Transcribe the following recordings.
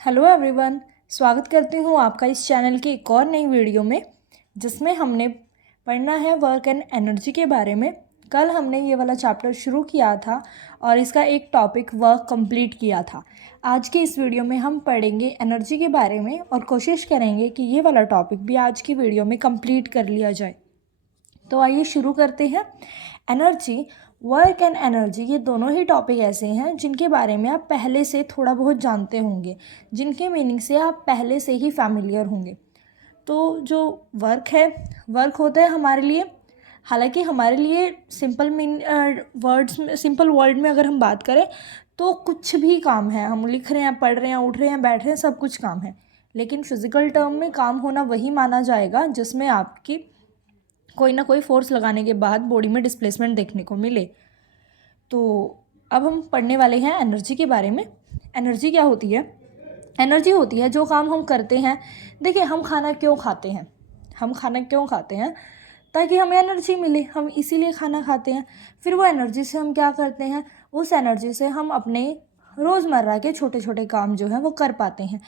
Hello everyone, स्वागत करती हूँ आपका इस चैनल की एक और नई वीडियो में, जिसमें हमने पढ़ना है वर्क एंड एनर्जी के बारे में। कल हमने ये वाला चैप्टर शुरू किया था और इसका एक टॉपिक वर्क कंप्लीट किया था। आज की इस वीडियो में हम पढ़ेंगे एनर्जी के बारे में और कोशिश करेंगे कि ये वाला टॉपिक भी आज की वीडियो में कंप्लीट कर लिया जाए। तो आइए शुरू करते हैं। एनर्जी, वर्क एंड एनर्जी, ये दोनों ही टॉपिक ऐसे हैं जिनके बारे में आप पहले से थोड़ा बहुत जानते होंगे, जिनके मीनिंग से आप पहले से ही फैमिलियर होंगे। तो जो वर्क है, वर्क होता है हमारे लिए, हालांकि हमारे लिए सिंपल वर्ड में अगर हम बात करें तो कुछ भी काम है, हम लिख रहे हैं, पढ़ रहे हैं, उठ रहे हैं, बैठ रहे हैं, सब कुछ काम है। लेकिन फिजिकल टर्म में काम होना वही माना जाएगा जिसमें आपकी कोई ना कोई फोर्स लगाने के बाद बॉडी में डिस्प्लेसमेंट देखने को मिले। तो अब हम पढ़ने वाले हैं एनर्जी के बारे में। एनर्जी क्या होती है? एनर्जी होती है जो काम हम करते हैं। देखिए, हम खाना क्यों खाते हैं? हम खाना क्यों खाते हैं? ताकि हमें एनर्जी मिले, हम इसीलिए खाना खाते हैं। फिर वो एनर्जी से हम क्या करते हैं? उस एनर्जी से हम अपने रोज़मर्रा के छोटे छोटे काम जो हैं वो कर पाते हैं।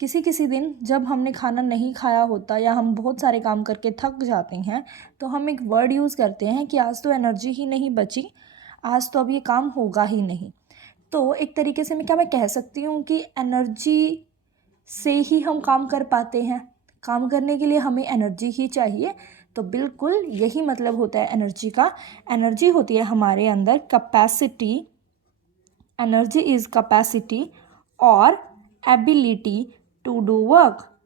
किसी किसी दिन जब हमने खाना नहीं खाया होता या हम बहुत सारे काम करके थक जाते हैं, तो हम एक वर्ड यूज़ करते हैं कि आज तो एनर्जी ही नहीं बची, आज तो अब ये काम होगा ही नहीं। तो एक तरीके से मैं कह सकती हूँ कि एनर्जी से ही हम काम कर पाते हैं। काम करने के लिए हमें एनर्जी ही चाहिए। तो बिल्कुल यही मतलब होता है एनर्जी का। एनर्जी होती है हमारे अंदर कैपेसिटी। एनर्जी इज कैपेसिटी और ability to do work.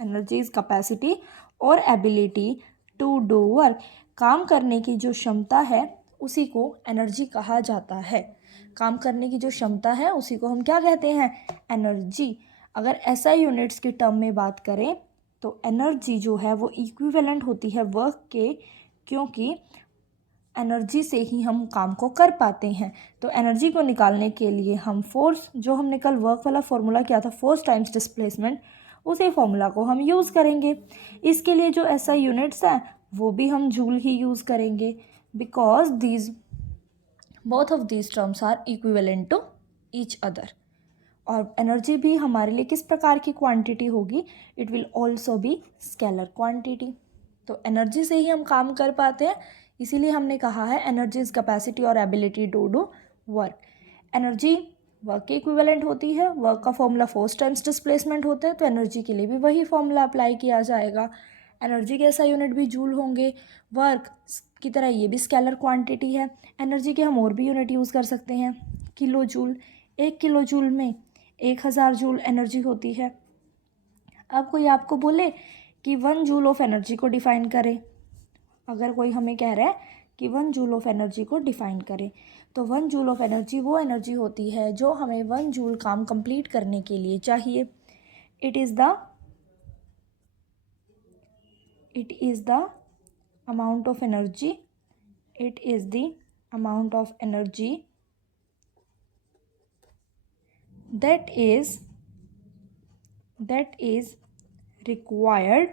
Energy is capacity और एबिलिटी टू डू वर्क। काम करने की जो क्षमता है उसी को एनर्जी कहा जाता है। काम करने की जो क्षमता है उसी को हम क्या कहते हैं? एनर्जी। अगर एसआई यूनिट्स की टर्म में बात करें तो एनर्जी जो है वो इक्विवेलेंट होती है वर्क के, क्योंकि एनर्जी से ही हम काम को कर पाते हैं। तो एनर्जी को निकालने के लिए हम फोर्स, जो हमने कल वर्क वाला फॉर्मूला किया था, फोर्स टाइम्स डिस्प्लेसमेंट, उसी फॉर्मूला को हम यूज़ करेंगे। इसके लिए जो एसआई यूनिट्स हैं वो भी हम जूल ही यूज़ करेंगे, because both of these terms are equivalent to each other. और एनर्जी भी हमारे लिए किस प्रकार की क्वांटिटी होगी? It will also be scalar quantity. तो एनर्जी से ही हम काम कर पाते हैं, इसीलिए हमने कहा है एनर्जी इज कैपेसिटी और ability to do work. Energy work के इक्विवेलेंट होती है। वर्क का फॉर्मूला फोर्स टाइम्स डिस्प्लेसमेंट होता है, तो एनर्जी के लिए भी वही फॉर्मूला अप्लाई किया जाएगा। एनर्जी के ऐसा यूनिट भी जूल होंगे। वर्क की तरह ये भी स्केलर क्वांटिटी है। एनर्जी के हम और भी यूनिट यूज़ कर सकते हैं। किलो जूल, 1 किलो जूल में 1000 जूल एनर्जी होती है। अब कोई आपको बोले कि 1 जूल ऑफ एनर्जी को डिफाइन करे, अगर कोई हमें कह रहा है कि 1 जूल ऑफ एनर्जी को डिफाइन करे, तो 1 जूल ऑफ एनर्जी वो एनर्जी होती है जो हमें 1 जूल काम कंप्लीट करने के लिए चाहिए। It is the amount of energy, it is the amount of energy that is required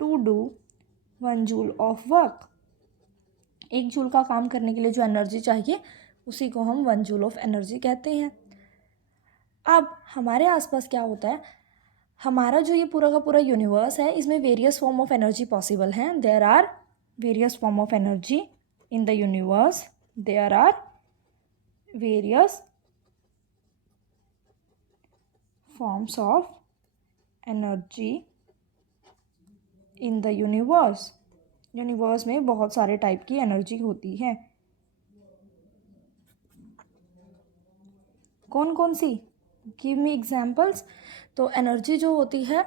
to do 1 joule of work. 1 joule का काम करने के लिए जो एनर्जी चाहिए उसी को हम 1 जूल ऑफ एनर्जी कहते हैं। अब हमारे आसपास क्या होता है? हमारा जो ये पूरा का पूरा यूनिवर्स है, इसमें various form of energy possible हैं। There are various form of energy in the universe. There are various forms of energy in the universe। Universe में बहुत सारे टाइप की एनर्जी होती है। कौन कौन सी? Give me examples. तो एनर्जी जो होती है,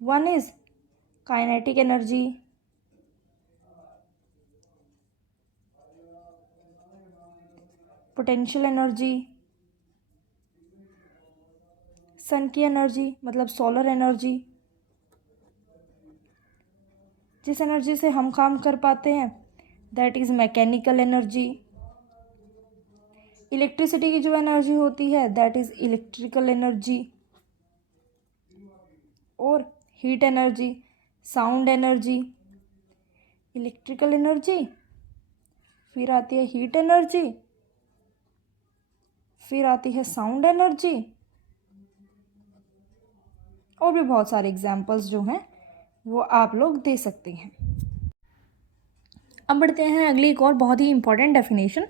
one is kinetic energy, potential energy, sun की एनर्जी मतलब सोलर एनर्जी, जिस एनर्जी से हम काम कर पाते हैं, that is mechanical energy. Electricity की जो एनर्जी होती है, दैट इज़ इलेक्ट्रिकल एनर्जी। और heat energy, sound energy, electrical energy, फिर आती है हीट एनर्जी, फिर आती है साउंड एनर्जी, और भी बहुत सारे एग्जाम्पल्स जो हैं वो आप लोग दे सकते हैं। अब बढ़ते हैं अगली एक और बहुत ही इंपॉर्टेंट डेफिनेशन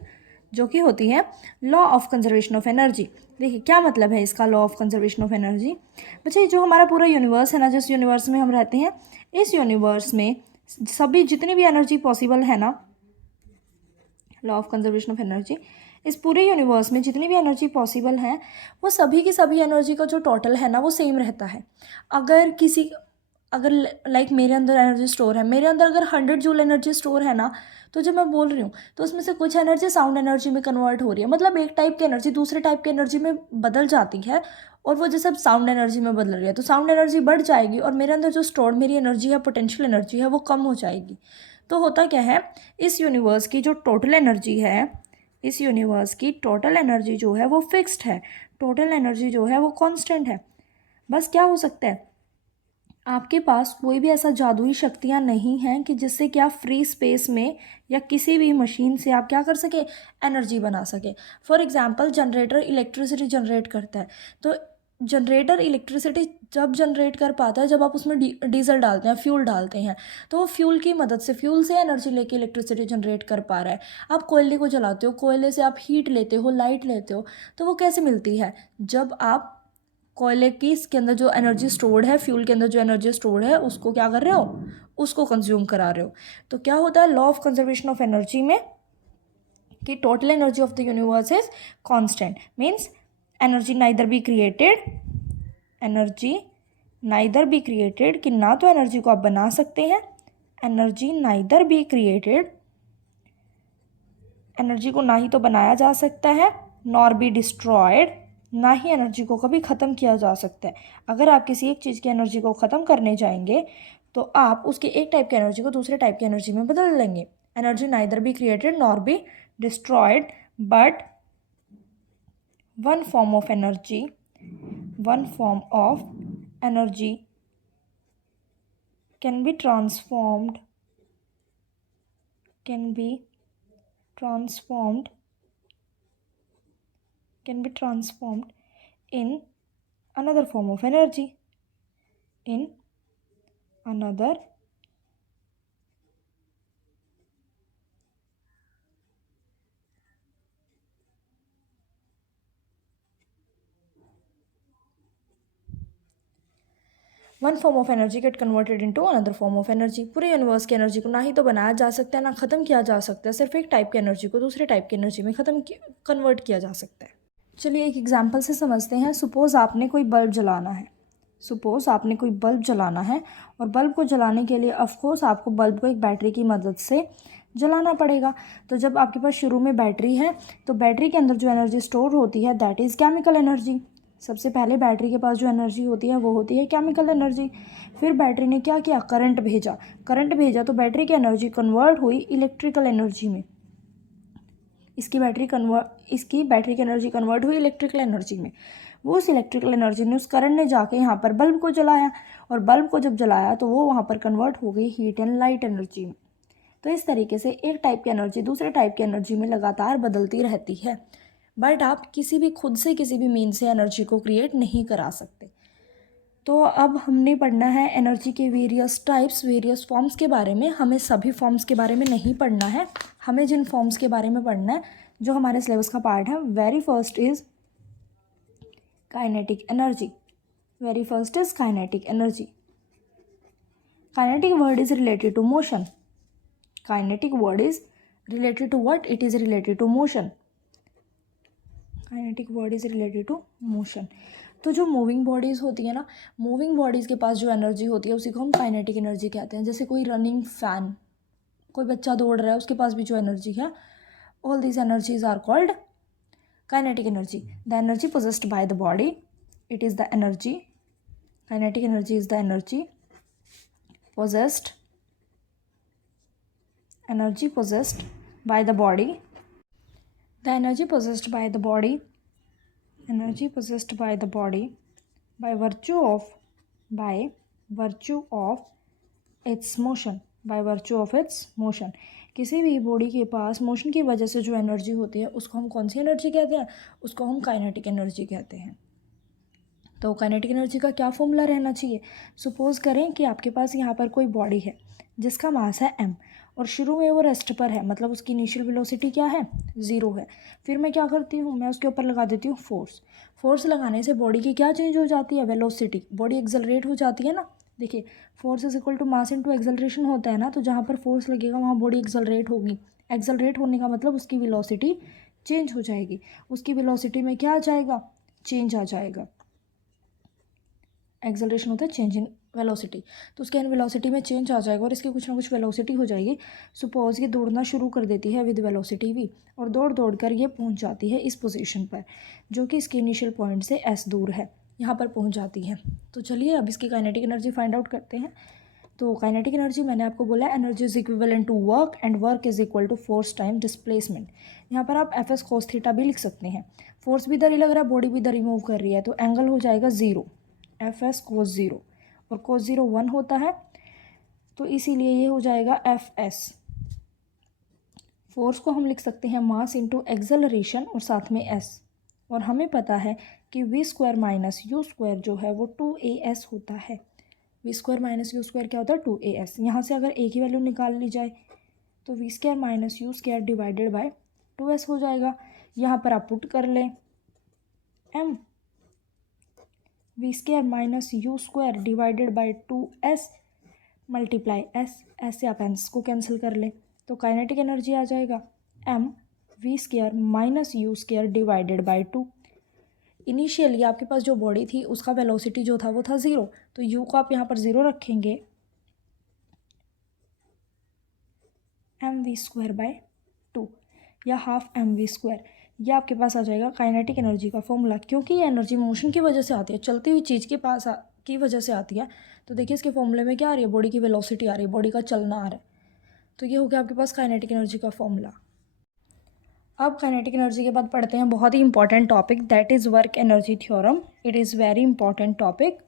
जो कि होती है law of conservation of energy. देखिए क्या मतलब है इसका, law of conservation of energy. बच्चे जो हमारा पूरा यूनिवर्स है ना, जिस यूनिवर्स में हम रहते हैं, इस यूनिवर्स में सभी जितनी भी एनर्जी पॉसिबल है ना, law of conservation of energy, इस पूरे यूनिवर्स में जितनी भी एनर्जी पॉसिबल है वो सभी की सभी एनर्जी का जो टोटल है ना वो सेम रहता है। अगर लाइक मेरे अंदर एनर्जी स्टोर है, मेरे अंदर अगर 100 जूल एनर्जी स्टोर है ना, तो जब मैं बोल रही हूँ तो उसमें से कुछ एनर्जी साउंड एनर्जी में कन्वर्ट हो रही है, मतलब एक टाइप की एनर्जी दूसरे टाइप की एनर्जी में बदल जाती है, और वो जैसे अब साउंड एनर्जी में बदल रही है तो साउंड एनर्जी बढ़ जाएगी और मेरे अंदर जो स्टोर्ड मेरी एनर्जी है, पोटेंशियल एनर्जी है, वो कम हो जाएगी। तो होता क्या है, इस यूनिवर्स की जो टोटल एनर्जी है, इस यूनिवर्स की टोटल एनर्जी जो है वो फिक्स्ड है, टोटल एनर्जी जो है वो कांस्टेंट है। बस क्या हो सकता है, आपके पास कोई भी ऐसा जादुई शक्तियाँ नहीं हैं कि जिससे कि आप फ्री स्पेस में या किसी भी मशीन से आप क्या कर सके, एनर्जी बना सके। For example generator electricity generate करता है, तो जनरेटर इलेक्ट्रिसिटी जब जनरेट कर पाता है जब आप उसमें डीजल डालते हैं, फ्यूल डालते हैं, तो वो फ्यूल की मदद से, फ्यूल से एनर्जी लेके इलेक्ट्रिसिटी जनरेट कर पा रहा है। आप कोयले को जलाते हो, कोयले से आप हीट लेते हो, लाइट लेते हो, तो वो कैसे मिलती है, जब आप कोयले की इसके अंदर जो एनर्जी स्टोर्ड है, फ्यूल के अंदर जो एनर्जी स्टोर्ड है, उसको क्या कर रहे हो, उसको कंज्यूम करा रहे हो। तो क्या होता है law of conservation of energy में कि total energy of the universe is constant, means energy neither be created, energy neither be created, कि ना तो एनर्जी को आप बना सकते हैं, energy neither be created, energy को ना ही तो बनाया जा सकता है, नॉर बी डिस्ट्रॉयड, ना ही एनर्जी को कभी ख़त्म किया जा सकता है। अगर आप किसी एक चीज़ की एनर्जी को ख़त्म करने जाएंगे तो आप उसके एक टाइप की एनर्जी को दूसरे टाइप की एनर्जी में बदल लेंगे। Energy neither be created nor be destroyed, but one form of energy, one form of energy can be transformed, can be transformed, can be transformed in another form of energy, in another one form of energy get converted into another form of energy. पूरे universe की energy को ना ही तो बनाया जा सकता है ना ख़त्म किया जा सकता है, सिर्फ एक टाइप की एनर्जी को दूसरे टाइप की एनर्जी में कन्वर्ट किया जा सकता है। चलिए एक एग्जांपल से समझते हैं। सपोज़ आपने कोई बल्ब जलाना है, सपोज़ आपने कोई बल्ब जलाना है, और बल्ब को जलाने के लिए ऑफकोर्स आपको बल्ब को एक बैटरी की मदद से जलाना पड़ेगा। तो जब आपके पास शुरू में बैटरी है तो बैटरी के अंदर जो एनर्जी स्टोर होती है दैट इज़ केमिकल एनर्जी। सबसे पहले बैटरी के पास जो एनर्जी होती है वो होती है केमिकल एनर्जी। फिर बैटरी ने क्या किया, करंट भेजा, करंट भेजा तो बैटरी की एनर्जी कन्वर्ट हुई इलेक्ट्रिकल एनर्जी में, इसकी बैटरी की एनर्जी कन्वर्ट हुई इलेक्ट्रिकल एनर्जी में। वो उस इलेक्ट्रिकल एनर्जी ने, उस करंट ने जाके यहाँ पर बल्ब को जलाया, और बल्ब को जब जलाया तो वो वहाँ पर कन्वर्ट हो गई हीट एंड लाइट एनर्जी में। तो इस तरीके से एक टाइप की एनर्जी दूसरे टाइप की एनर्जी में लगातार बदलती रहती है, बट आप किसी भी खुद से किसी भी मीन से एनर्जी को क्रिएट नहीं करा सकते। तो अब हमने पढ़ना है एनर्जी के वेरियस टाइप्स, वेरियस फॉर्म्स के बारे में। हमें सभी फॉर्म्स के बारे में नहीं पढ़ना है, हमें जिन फॉर्म्स के बारे में पढ़ना है जो हमारे सिलेबस का पार्ट है, very first is kinetic energy. Very first is kinetic energy. Kinetic word is related to motion. Kinetic word is related to what, it is related to motion. Kinetic word is related to motion. तो जो moving bodies होती है ना, moving bodies के पास जो energy होती है उसी को हम काइनेटिक एनर्जी कहते हैं। जैसे कोई रनिंग फैन, कोई बच्चा दौड़ रहा है, उसके पास भी जो एनर्जी है, all these energies are called kinetic energy. The energy possessed by the body, it is the energy, kinetic energy is the energy possessed by the body. The energy possessed by the body, energy possessed by the body by virtue of its motion, by virtue of its motion, किसी भी body के पास motion की वजह से जो energy होती है उसको हम कौन सी एनर्जी कहते हैं? उसको हम काइनेटिक एनर्जी कहते हैं। तो काइनेटिक एनर्जी का क्या फॉर्मूला रहना चाहिए? सपोज करें कि आपके पास यहाँ पर कोई बॉडी है जिसका मास है m और शुरू में वो रेस्ट पर है, मतलब उसकी इनिशियल वेलोसिटी क्या है? 0 है। फिर मैं क्या करती हूँ, मैं उसके ऊपर लगा देती हूँ फोर्स। फोर्स लगाने से बॉडी की क्या चेंज हो जाती है? वेलोसिटी। बॉडी एक्सेलरेट हो जाती है ना। देखिए, force is equal to mass into acceleration होता है ना, तो जहाँ पर फोर्स लगेगा वहाँ बॉडी एक्सेलरेट होगी। एक्सेलरेट होने का मतलब उसकी वेलोसिटी चेंज हो जाएगी। उसकी वेलोसिटी में क्या आ जाएगा? चेंज आ जाएगा। एक्सेलरेशन होता है चेंज इन वेलोसिटी, तो उसके वेलोसिटी में चेंज आ जाएगा और इसकी कुछ ना कुछ वेलोसिटी हो जाएगी। सपोज ये दौड़ना शुरू कर देती है विद वेलोसिटी v और दौड़ दौड़ कर ये पहुंच जाती है इस पोजीशन पर जो कि इसके इनिशियल पॉइंट से s दूर है, यहाँ पर पहुंच जाती है। तो चलिए अब इसकी काइनेटिक एनर्जी फाइंड आउट करते हैं। तो काइनेटिक एनर्जी मैंने आपको बोला energy is equivalent to work and work is equal to force time displacement. यहाँ पर आप एफ एस कोस थीटा भी लिख सकते हैं। फोर्स भी इधर ही लग रहा है, बॉडी भी इधर ही मूव कर रही है, तो एंगल हो जाएगा 0, एफ एस कोस 0, और कोस 0 1 होता है, तो इसीलिए ये हो जाएगा एफ एस। फोर्स को हम लिख सकते हैं मास इंटू एक्सेलरेशन और साथ में एस, और हमें पता है कि v square minus u square जो है वो 2as होता है। V square minus u square क्या होता है? 2as। यहाँ से अगर ए की वैल्यू निकाल ली जाए तो v square minus u square divided by 2s हो जाएगा। यहाँ पर आप पुट कर लें m, v square minus u square divided by 2s multiply s, ऐसे आप एस को कैंसिल कर लें, तो काइनेटिक एनर्जी आ जाएगा m v square minus u square divided by 2। Initially आपके पास जो बॉडी थी उसका वेलोसिटी जो था वो था 0, तो u को आप यहाँ पर 0 रखेंगे, एम वी स्क्वायर बाय 2 या हाफ एम वी स्क्वायर, यह आपके पास आ जाएगा काइनेटिक एनर्जी का फॉर्मूला। क्योंकि ये एनर्जी मोशन की वजह से आती है, चलती हुई चीज़ के पास की वजह से आती है, तो देखिए इसके फॉर्मूले में क्या आ रही है? बॉडी की वेलोसिटी आ रही है, बॉडी का चलना आ रहा है, तो ये हो गया आपके पास काइनेटिक एनर्जी का फॉर्मूला। अब काइनेटिक एनर्जी के बाद पढ़ते हैं बहुत ही important topic, that is work energy theorem. It is very important topic,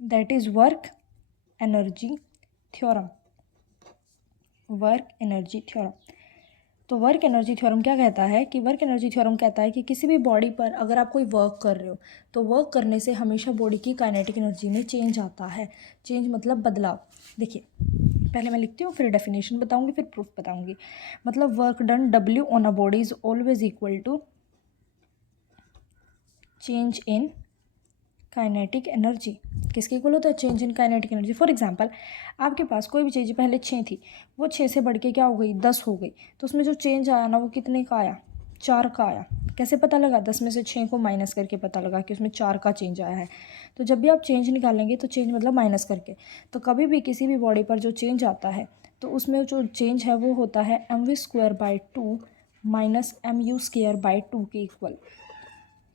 that is work energy theorem. Work energy theorem. तो वर्क एनर्जी थ्योरम क्या कहता है कि वर्क एनर्जी थ्योरम कहता है कि किसी भी बॉडी पर अगर आप कोई वर्क कर रहे हो तो वर्क करने से हमेशा बॉडी की काइनेटिक एनर्जी में चेंज आता है। चेंज मतलब बदलाव। देखिए, पहले मैं लिखती हूँ, फिर डेफिनेशन बताऊँगी, फिर प्रूफ बताऊँगी। मतलब work done W on a body is always equal to change in kinetic energy. किसके इक्वल होता है? Change in kinetic energy. For example, आपके पास कोई भी चीज़ पहले 6 थी, वो 6 से बढ़ के क्या हो गई? 10 हो गई, तो उसमें जो चेंज आया ना वो कितने का आया? 4 का आया। कैसे पता लगा? 10 में से 6 को माइनस करके पता लगा कि उसमें 4 का चेंज आया है। तो जब भी आप चेंज निकालेंगे तो चेंज मतलब माइनस करके, तो कभी भी किसी भी बॉडी पर जो चेंज आता है तो उसमें जो चेंज है वो होता है m v square by 2 minus m u square by 2 के इक्वल।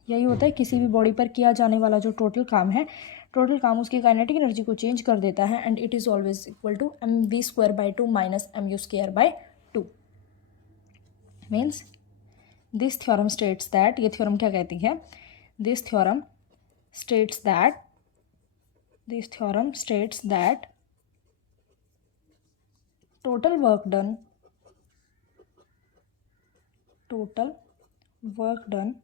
यही होता है किसी भी बॉडी पर किया जाने वाला जो टोटल काम है, टोटल काम उसकी काइनेटिक एनर्जी को चेंज कर देता है, and it is always equal to m v square by 2 minus m u square by 2। Means this theorem states that, ये थ्योरम क्या कहती है? This theorem states that total work done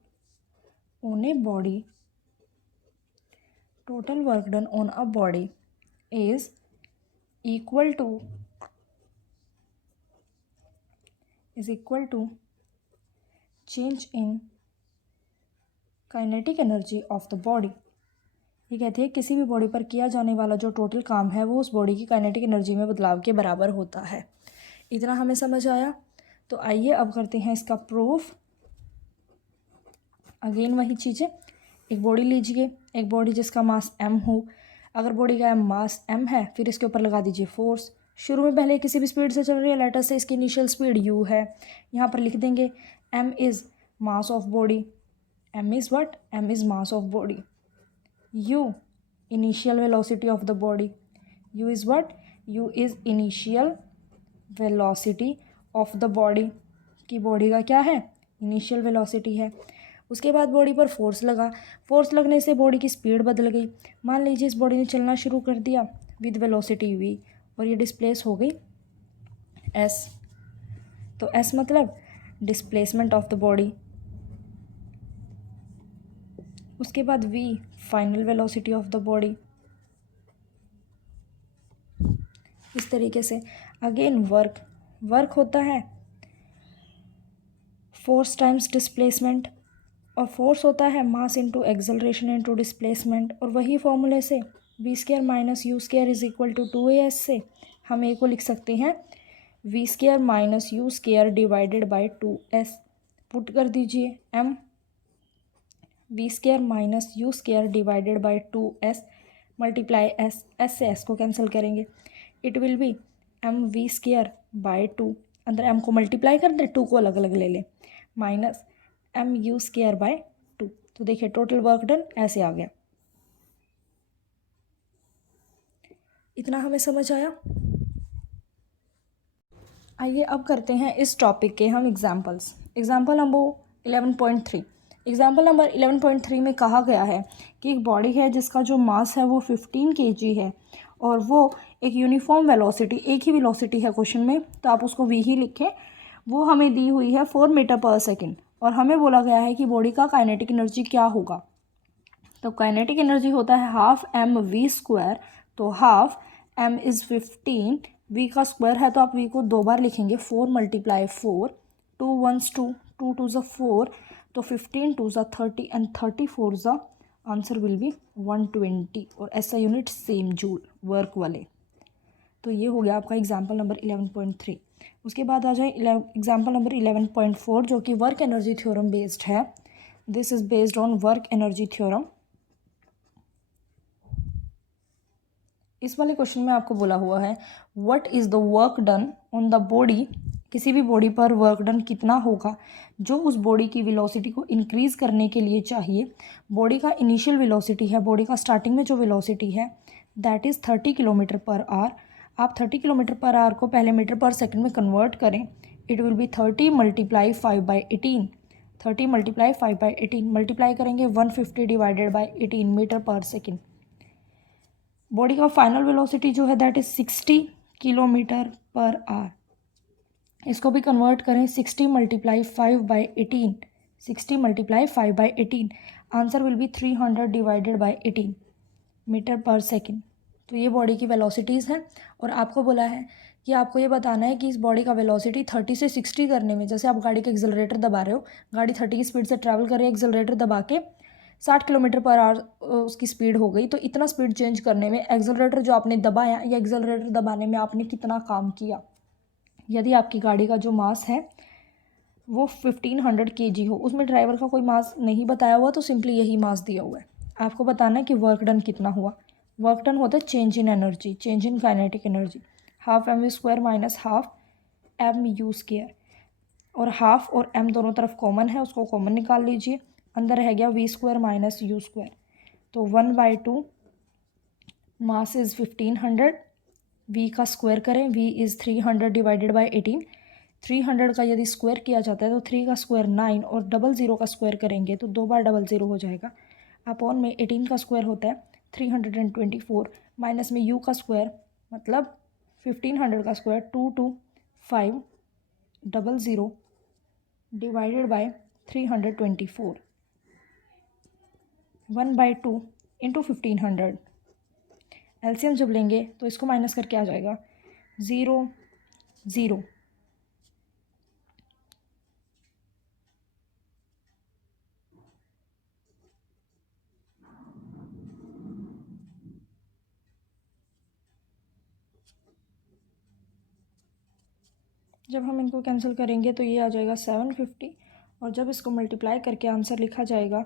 on a body, total work done on a body is equal to change in kinetic energy of the body। ये कहते हैं किसी भी body पर किया जाने वाला जो टोटल काम है वो उस बॉडी की काइनेटिक एनर्जी में बदलाव के बराबर होता है। इतना हमें समझ आया। तो आइए अब करते हैं इसका प्रूफ। अगेन वही चीज़ें, एक बॉडी लीजिए, एक बॉडी जिसका मास m हो। अगर बॉडी का मास m है, फिर इसके ऊपर लगा दीजिए फोर्स। शुरू में पहले किसी भी स्पीड से चल रही है, लेटर से इसकी इनिशियल स्पीड u है। यहाँ पर लिख देंगे m is mass of body. m is what? m is mass of body. u initial velocity of the body. u is what? u is initial velocity of the body. की body का क्या है? Initial velocity है। उसके बाद body पर force लगा, force लगने से बॉडी की स्पीड बदल गई। मान लीजिए इस बॉडी ने चलना शुरू कर दिया विद वेलोसिटी v, और ये डिस्प्लेस हो गई s। तो s मतलब डिस्प्लेसमेंट ऑफ द बॉडी। उसके बाद v final velocity of the body. इस तरीके से अगेन वर्क होता है फोर्स टाइम्स डिस्प्लेसमेंट, और फोर्स होता है mass into acceleration into displacement. और वही फॉर्मूले से v square minus u square is equal to 2as से हम ए को लिख सकते हैं v square minus u square divided by 2s। Put कर दीजिए m v square minus u square divided by 2s multiply s से s को कैंसिल करेंगे। It will be m v square by 2, अंदर m को मल्टीप्लाई कर दे, 2 को अलग अलग ले लें, minus m you square by 2। तो देखिए टोटल वर्क डन ऐसे आ गया। इतना हमें समझ आया। आइए अब करते हैं इस टॉपिक के हम examples. Example number 11.3। Example number 11.3 में कहा गया है कि एक बॉडी है जिसका जो मास है वो 15 kg है और वो एक यूनिफॉर्म वेलोसिटी, एक ही वेलोसिटी है क्वेश्चन में, तो आप उसको v ही लिखें। वो हमें दी हुई है 4 मीटर पर सेकेंड और हमें बोला गया है कि बॉडी का काइनेटिक एनर्जी क्या होगा। तो काइनेटिक एनर्जी होता है हाफ एम वी स्क्वायर। तो हाफ m इज़ 15, v का स्क्वायर है तो आप v को 2 बार लिखेंगे, 4 मल्टीप्लाई 4, 2 1s 2, 2 2 ज़ा 4, तो 15 2 ज़ा 30 एंड 34 ज़ा आंसर विल बी 120 और ऐसा यूनिट सेम जूल वर्क वाले। तो ये हो गया आपका एग्जाम्पल नंबर 11.3। उसके बाद आ जाए एग्जाम्पल नंबर 11.4 जो कि वर्क एनर्जी थ्योरम बेस्ड है। This is based on work energy theorem. इस वाले क्वेश्चन में आपको बोला हुआ है what is the work done on the body, किसी भी बॉडी पर वर्क डन कितना होगा जो उस बॉडी की वेलोसिटी को इंक्रीज़ करने के लिए चाहिए। बॉडी का इनिशियल वेलोसिटी है, बॉडी का स्टार्टिंग में जो वेलोसिटी है that is 30 kilometre per our. आप 30 किलोमीटर पर आवर को पहले मीटर पर सेकेंड में कन्वर्ट करें, it will be 30 multiply 5/18, 30 multiply 5/18 multiply करेंगे 150 divided by 18 metre per second. Body का फाइनल वेलोसिटी जो है that is 60 kilometre per hour. इसको भी कन्वर्ट करें 60 multiply 5/18, 60 multiply 5/18 answer will be 300 divided by 18 metre per second. तो ये बॉडी की वेलोसिटीज़ हैं और आपको बोला है कि आपको ये बताना है कि इस बॉडी का वेलोसिटी 30 से 60 करने में, जैसे आप गाड़ी का एक्सेलरेटर दबा रहे हो, गाड़ी 30 की स्पीड से ट्रैवल कर रही है, एक्सेलरेटर दबा के 60 किलोमीटर पर आवर उसकी स्पीड हो गई, तो इतना स्पीड चेंज करने में एक्सेलरेटर जो आपने दबाया या एक्सेलरेटर दबाने में आपने कितना काम किया। यदि आपकी गाड़ी का जो मास है वो 1500 kg हो, उसमें ड्राइवर का कोई मास नहीं बताया हुआ, तो सिंपली यही मास दिया हुआ है। आपको बताना है कि वर्क डन कितना हुआ। वर्क डन होता है change in energy, change in kinetic energy, half m v square minus half m u square, और हाफ और m दोनों तरफ कॉमन है, उसको कॉमन निकाल लीजिए, अंदर रह गया v square minus u square. तो 1/2 मास इज़ 1500, v का स्क्वायर करें, v इज़ 300 डिवाइडेड बाई 18। 300 का यदि स्क्वायर किया जाता है तो 3 का स्क्वायर 9 और 00 का स्क्वायर करेंगे तो 2 बार 00 हो जाएगा। अपॉन में 18 का स्क्वायर होता है 324, माइनस में u का स्क्वायर मतलब 1500 का square 22500 divided by 324, 1/2 into 1500। LCM जब लेंगे तो इसको माइनस करके आ जाएगा 0 0। जब हम इनको कैंसिल करेंगे तो ये आ जाएगा 750, और जब इसको मल्टीप्लाई करके आंसर लिखा जाएगा,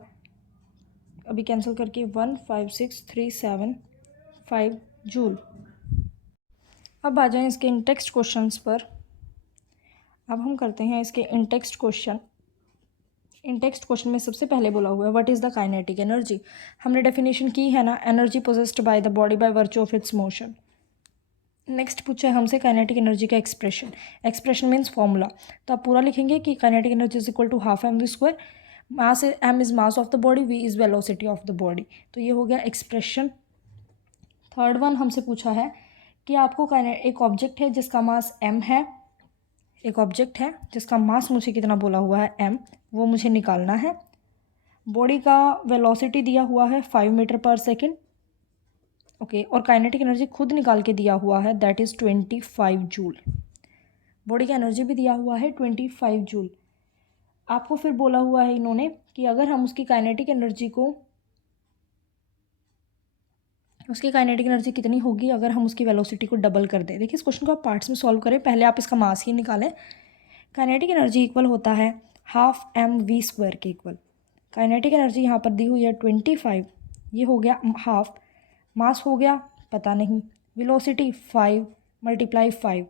अभी कैंसिल करके 156,375 जूल। अब आ जाएं इसके इनटेक्स्ट क्वेश्चंस पर। अब हम करते हैं इसके इनटेक्स्ट क्वेश्चन। इनटेक्स्ट क्वेश्चन में सबसे पहले बोला हुआ है what is the kinetic energy. हमने डेफिनेशन की है ना, energy possessed by the body by virtue of its motion. Next पूछा है हमसे काइनेटिक एनर्जी का एक्सप्रेशन। एक्सप्रेशन मीन्स फॉर्मूला, तो आप पूरा लिखेंगे कि kinetic energy is equal to half m v square, mass m is mass of the body, v is velocity of the body. तो ये हो गया एक्सप्रेशन। थर्ड वन हमसे पूछा है कि आपको एक ऑब्जेक्ट है जिसका मास m है, एक ऑब्जेक्ट है जिसका मास मुझे कितना बोला हुआ है m, वो मुझे निकालना है। बॉडी का वेलोसिटी दिया हुआ है 5 मीटर पर सेकेंड, ओके, और काइनेटिक एनर्जी खुद निकाल के दिया हुआ है, दैट इज़ 25 जूल। बॉडी का एनर्जी भी दिया हुआ है 25 जूल। आपको फिर बोला हुआ है इन्होंने कि अगर हम उसकी काइनेटिक एनर्जी कितनी होगी अगर हम उसकी वेलोसिटी को डबल कर दें। देखिए इस क्वेश्चन को आप पार्ट्स में सॉल्व करें, पहले आप इसका मास ही निकालें। काइनेटिक एनर्जी इक्वल होता है हाफ mv² के इक्वल। काइनेटिक एनर्जी यहाँ पर दी हुई है 25, ये हो गया हाफ, मास हो गया पता नहीं, वेलोसिटी 5 × 5,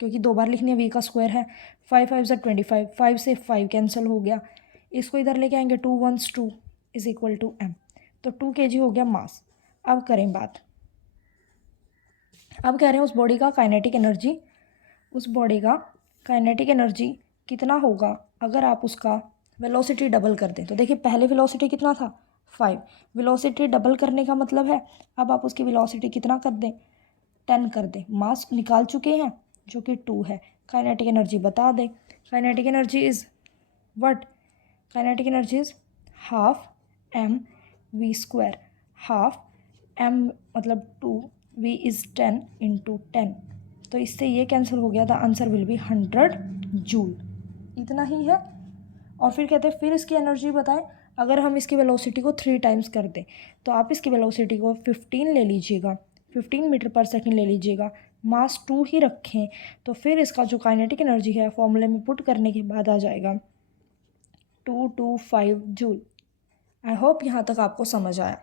क्योंकि 2 बार लिखनी है, v का स्क्वायर है, 5 5 = 25, 5 से 5 कैंसिल हो गया, इसको इधर लेके आएंगे 2 1 2 इज इक्वल टू m, तो 2 kg हो गया मास। अब करें बात, अब कह रहे हैं उस बॉडी का काइनेटिक एनर्जी, उस बॉडी का काइनेटिक एनर्जी कितना होगा अगर आप उसका वेलोसिटी डबल कर दें। तो देखिए पहले वेलोसिटी कितना था 5, वेलोसिटी डबल करने का मतलब है अब आप उसकी वेलोसिटी कितना कर दें 10 कर दें। मास निकाल चुके हैं जो कि 2 है, काइनेटिक एनर्जी बता दें। Kinetic energy is what, kinetic energy is half mv², half m मतलब 2, v इज़ 10 × 10, तो इससे ये कैंसिल हो गया, the answer will B 100 joule. इतना ही है। और फिर कहते हैं फिर इसकी एनर्जी बताएं, अगर हम इसकी वेलोसिटी को 3 टाइम्स कर दें तो आप इसकी वेलोसिटी को 15 ले लीजिएगा, 15 मीटर पर सेकेंड ले लीजिएगा, मास 2 ही रखें, तो फिर इसका जो काइनेटिक एनर्जी है फॉर्मूले में पुट करने के बाद आ जाएगा 225 जूल। आई होप यहाँ तक आपको समझ आया।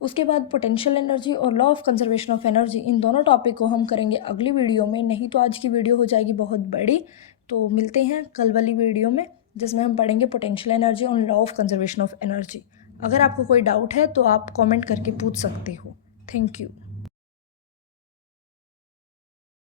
उसके बाद पोटेंशियल एनर्जी और law of conservation of energy, इन दोनों टॉपिक को हम करेंगे अगली वीडियो में, नहीं तो आज की वीडियो हो जाएगी बहुत बड़ी। तो मिलते हैं कल वाली वीडियो में जिसमें हम पढ़ेंगे पोटेंशियल एनर्जी और law of conservation of energy. अगर आपको कोई डाउट है तो आप कमेंट करके पूछ सकते हो। Thank you.